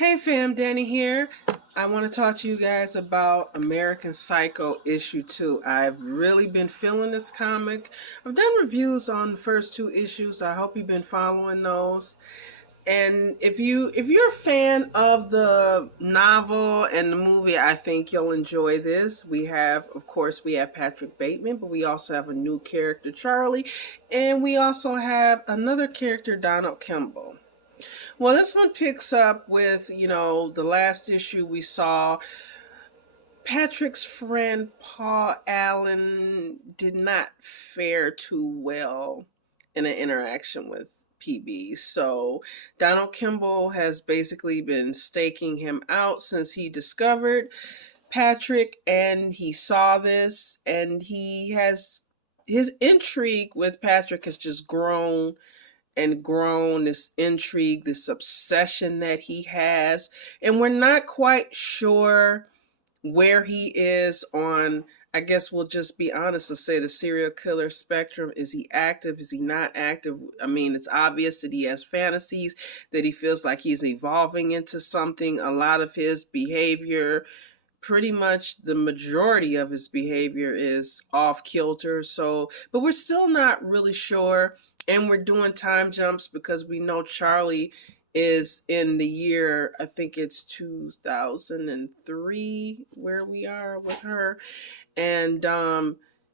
Hey fam, Danny here. I want to talk to you guys about American Psycho issue 2. I've really been feeling this comic. I've done reviews on the first two issues. I hope you've been following those. And if you're a fan of the novel and the movie, I think you'll enjoy this. Of course we have Patrick Bateman, but we also have a new character, Charlie, and we also have another character, Donald Kimball. Well, this one picks up with, the last issue we saw. Patrick's friend Paul Allen did not fare too well in an interaction with PB. So Donald Kimball has basically been staking him out since he discovered Patrick, and he saw this, and his intrigue with Patrick has just grown and grown, this intrigue, this obsession that he has. And we're not quite sure where he is on, I guess we'll just be honest and say, the serial killer spectrum. Is he active? Is he not active? I mean, it's obvious that he has fantasies, that he feels like he's evolving into something. A lot of his behavior, pretty much the majority of his behavior, is off kilter. So, but we're still not really sure. And we're doing time jumps because we know Charlie is in the year, I think it's 2003 where we are with her. And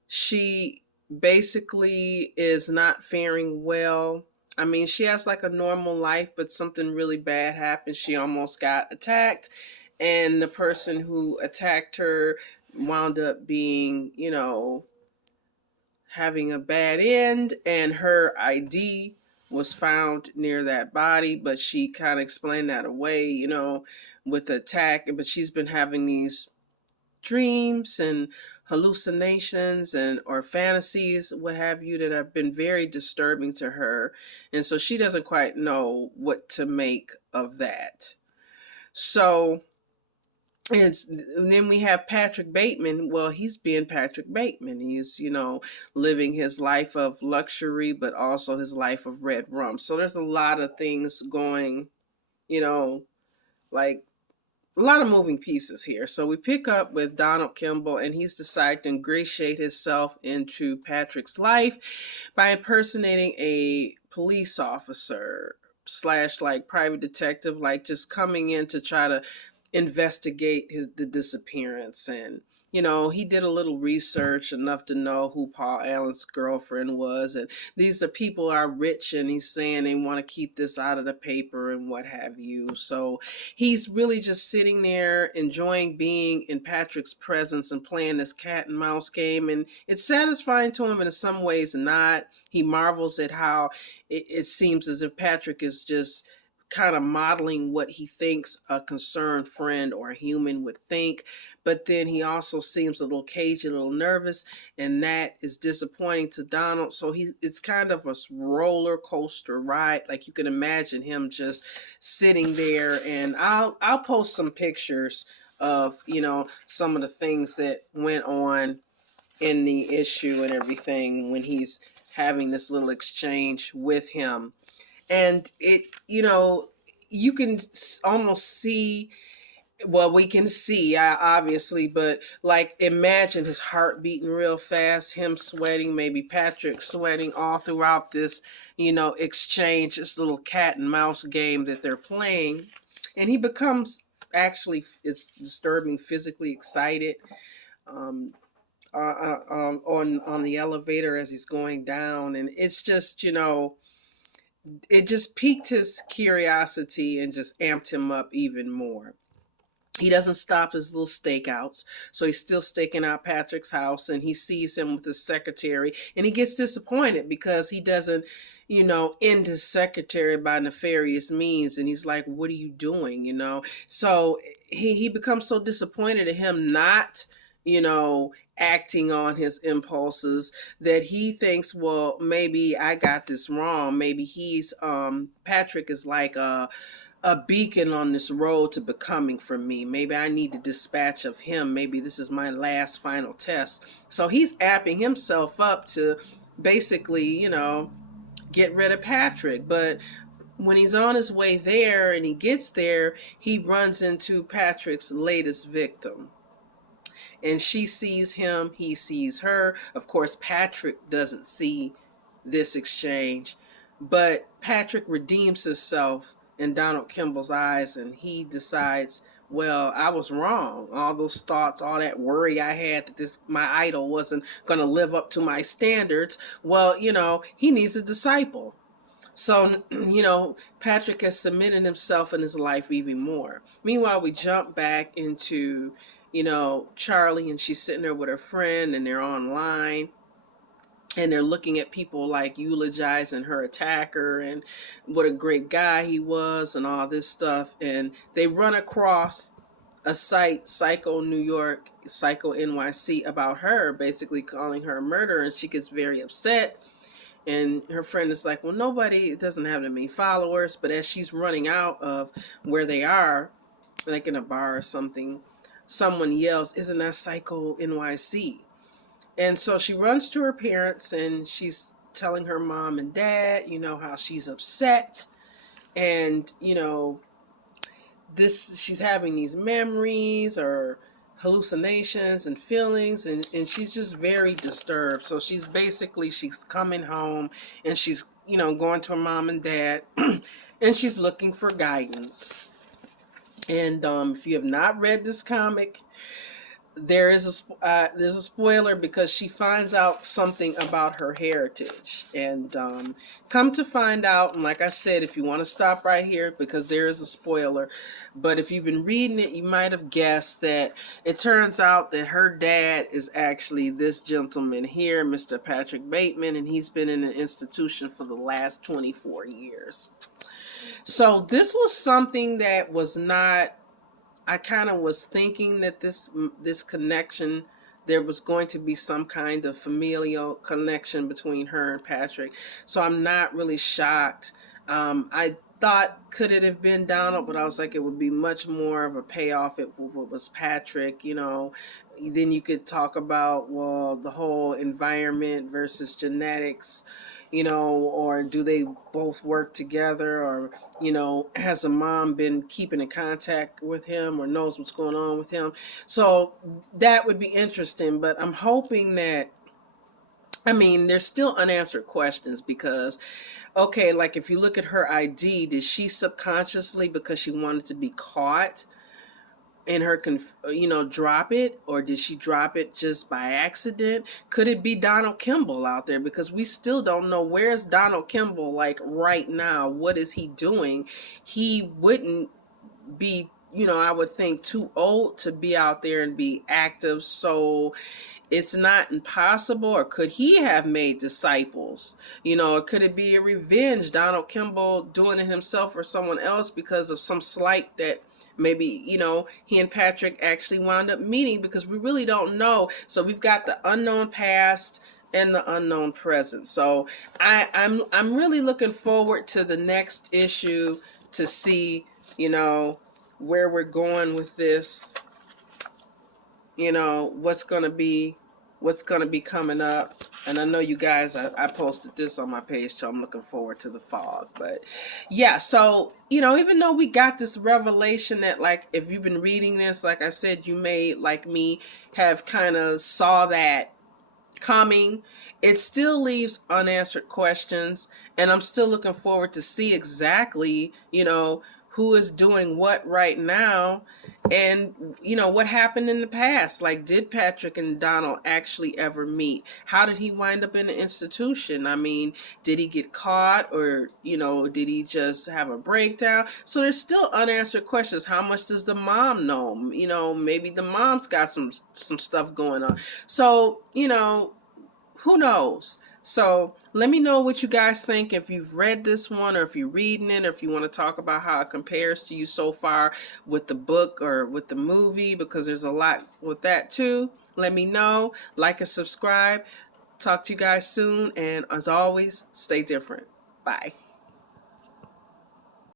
she basically is not faring well. I mean, she has like a normal life, but something really bad happened. She almost got attacked, and the person who attacked her wound up being, having a bad end, and her ID was found near that body, but she kind of explained that away, with the attack. But she's been having these dreams and hallucinations and or fantasies, what have you, that have been very disturbing to her, and so she doesn't quite know what to make of that. So and then we have Patrick Bateman. Well, he's being Patrick Bateman. He's, living his life of luxury, but also his life of Redrum. So there's a lot of things going, like a lot of moving pieces here. So we pick up with Donald Kimball, and he's decided to ingratiate himself into Patrick's life by impersonating a police officer slash like private detective, like just coming in to try to investigate the disappearance. And he did a little research, enough to know who Paul Allen's girlfriend was, and these people are rich, and he's saying they want to keep this out of the paper and what have you. So he's really just sitting there enjoying being in Patrick's presence and playing this cat and mouse game, and it's satisfying to him, and in some ways not. He marvels at how it seems as if Patrick is just kind of modeling what he thinks a concerned friend or a human would think. But then he also seems a little cagey, a little nervous, and that is disappointing to Donald. So it's kind of a roller coaster ride. Like you can imagine him just sitting there, and I'll post some pictures of, some of the things that went on in the issue and everything when he's having this little exchange with him. And you can almost see, well, we can see, obviously, but like imagine his heart beating real fast, him sweating, maybe Patrick sweating, all throughout this, exchange, this little cat and mouse game that they're playing. And he becomes, actually, it's disturbing, physically excited on the elevator as he's going down. And it's just, it just piqued his curiosity and just amped him up even more. He doesn't stop his little stakeouts. So he's still staking out Patrick's house, and he sees him with his secretary, and he gets disappointed because he doesn't, end his secretary by nefarious means. And he's like, what are you doing? So he becomes so disappointed at him not, acting on his impulses, that he thinks, well, maybe I got this wrong. Maybe Patrick is like a beacon on this road to becoming for me. Maybe I need to dispatch of him. Maybe this is my last final test. So he's apping himself up to basically, get rid of Patrick. But when he's on his way there and he gets there, he runs into Patrick's latest victim. And she sees him, he sees her. Of course, Patrick doesn't see this exchange, but Patrick redeems himself in Donald Kimball's eyes, and he decides, well, I was wrong. All those thoughts, all that worry I had that my idol wasn't going to live up to my standards. Well, he needs a disciple. So, Patrick has submitted himself in his life even more. Meanwhile, we jump back into, Charlie, and she's sitting there with her friend, and they're online, and they're looking at people like eulogizing her attacker and what a great guy he was and all this stuff. And they run across a site, Psycho New York, Psycho NYC, about her, basically calling her a murderer, and she gets very upset. And her friend is like, well, nobody doesn't have that many followers. But as she's running out of where they are, like in a bar or something, someone yells, isn't that Psycho NYC? And so she runs to her parents and she's telling her mom and dad, how she's upset. And, she's having these memories or hallucinations and feelings, and she's just very disturbed. So she's coming home, and she's going to her mom and dad and she's looking for guidance. And if you have not read this comic, there's a spoiler, because she finds out something about her heritage. And come to find out, and like I said, if you want to stop right here, because there is a spoiler, but if you've been reading it, you might have guessed that it turns out that her dad is actually this gentleman here, Mr. Patrick Bateman, and he's been in an institution for the last 24 years. So this was something that was not, I kind of was thinking that this connection, there was going to be some kind of familial connection between her and Patrick. So I'm not really shocked. I thought, could it have been Donald? But I was like, it would be much more of a payoff if it was Patrick, Then you could talk about, well, the whole environment versus genetics, or do they both work together, or, has a mom been keeping in contact with him or knows what's going on with him? So that would be interesting, but I'm hoping that, there's still unanswered questions, because, okay, like if you look at her ID, did she subconsciously, because she wanted to be caught, and her drop it, or did she drop it just by accident? Could it be Donald Kimball out there? Because we still don't know, where's Donald Kimball like right now. What is he doing? He wouldn't be, I would think, too old to be out there and be active. So it's not impossible. Or could he have made disciples? Or could it be a revenge, Donald Kimball doing it himself or someone else because of some slight that maybe, he and Patrick actually wound up meeting, because we really don't know. So we've got the unknown past and the unknown present. So I'm really looking forward to the next issue to see, where we're going with this, what's going to be coming up. And I know you guys, I posted this on my page, so I'm looking forward to the fog. But yeah, so, even though we got this revelation that, like, if you've been reading this, like I said, you may, like me, have kind of saw that coming, it still leaves unanswered questions. And I'm still looking forward to see exactly, who is doing what right now, and what happened in the past. Like, did Patrick and Donald actually ever meet? How did he wind up in the institution? Did he get caught, or did he just have a breakdown? So there's still unanswered questions. How much does the mom know? Maybe the mom's got some stuff going on. So who knows? So let me know what you guys think, if you've read this one, or if you're reading it, or if you want to talk about how it compares to you so far with the book or with the movie, because there's a lot with that too. Let me know. Like and subscribe. Talk to you guys soon. And as always, stay different. Bye.